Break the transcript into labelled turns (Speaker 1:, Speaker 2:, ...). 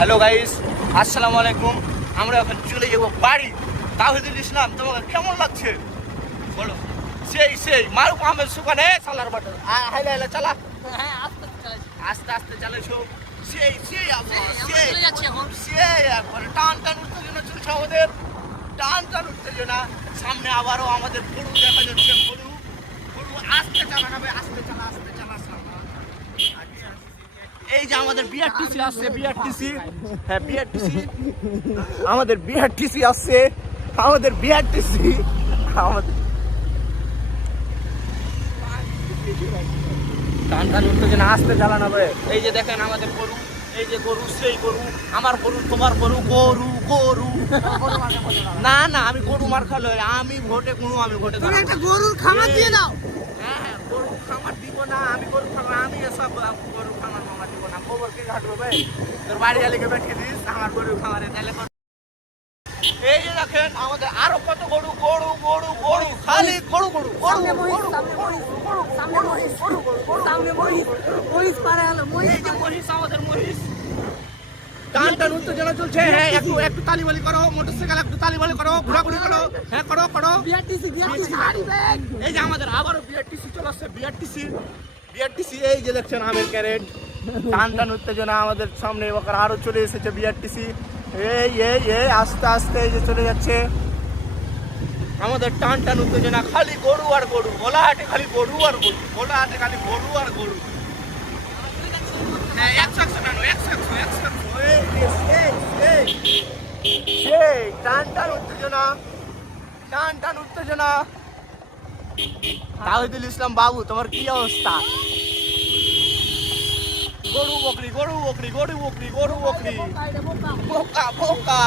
Speaker 1: Hello guys আসসালামু আলাইকুম আমরা এখন চলে যাব বাড়ি। তাহিদুল ইসলাম তোমাকে কেমন লাগছে? বলো। সেই সেই মারুফ আহমেদ সুখানে সালার বাটার হাইলা হাইলা চালা।
Speaker 2: হ্যাঁ আস্তে আস্তে
Speaker 1: চালাইছো। সেই সেই। সেই একবারে টান টান উত্তেজনা চলছে আমাদের। টান টান উত্তেজনা সামনে আবারও আমাদের গরু দেখা যাচ্ছে গরু গরু আস্তে চালানো আস্তে চালা আস্তে চালা চালা। আচ্ছা। এই যে আমাদের বিআরটিসি আসছে বিআরটিসি হ্যাঁ বিআরটিসি আমাদের বিআরটিসি আসছে। আমাদের বিআরটিসি আমাদের টান টান উত্তেজনা আসতে এই যে দেখেন আমাদের গরু এই যে গরু সেই গরু আমার গরু তোমার গরু গরু গরু। না না আমি গরু মার খালো আমি ভোটে কোনো আমি ভোটে
Speaker 2: তুমি একটা গরুর খামার দিয়ে দাও
Speaker 1: হ্যাঁ হ্যাঁ, গরু খামার দিব না আমি গরু খামার আমি এসব আহ, গরু খামার মামার দিব না গোবর কে ঘাটবো ভাই। তোর বাড়ি আলিকে বেঠিয়ে দিস আমার গরু খামারে। তাহলে এই যে দেখেন আমাদের আরও কত গরু গরু গরু গরু খালি গরু গরু গরু
Speaker 2: সামনে
Speaker 1: গরু,
Speaker 2: সামনে মহিষ
Speaker 1: গরু,
Speaker 2: সামনে সামনে মহিষ মহিষ পারে হলো মহিষ
Speaker 1: এই যে মহিষ আমাদের মহিষ। টান টান উত্তেজনা চলছে। হ্যাঁ একটু একটু তালিবালি করো মোটরসাইকেল একটু তালিবালি করো ঘোরাঘুরি করো হ্যাঁ করো করো।
Speaker 2: বিআরটিসি বিআরটিসি
Speaker 1: এই যে আমাদের আবারও বিআরটিসি চলে আসছে বিআরটিসি বিআরটিসি এই যে দেখছেন আমের ক্যারেট। টান টান উত্তেজনা আমাদের সামনে এবার আরও চলে এসেছে বিআরটিসি এই এই এই, আস্তে আস্তে যে চলে যাচ্ছে। আমাদের টান টান উত্তেজনা খালি গরু আর গরু, বলা হাটে খালি গরু আর গরু, বলা হাটে খালি গরু আর গরু। হ্যাঁ টান টান উত্তেজনা টান টান উত্তেজনা। তাহিদুল ইসলাম বাবু, তোমার কি অবস্থা? গরু বকরি গরু বকরি গরু বকরি গরু বকরি। বোকা বোকা।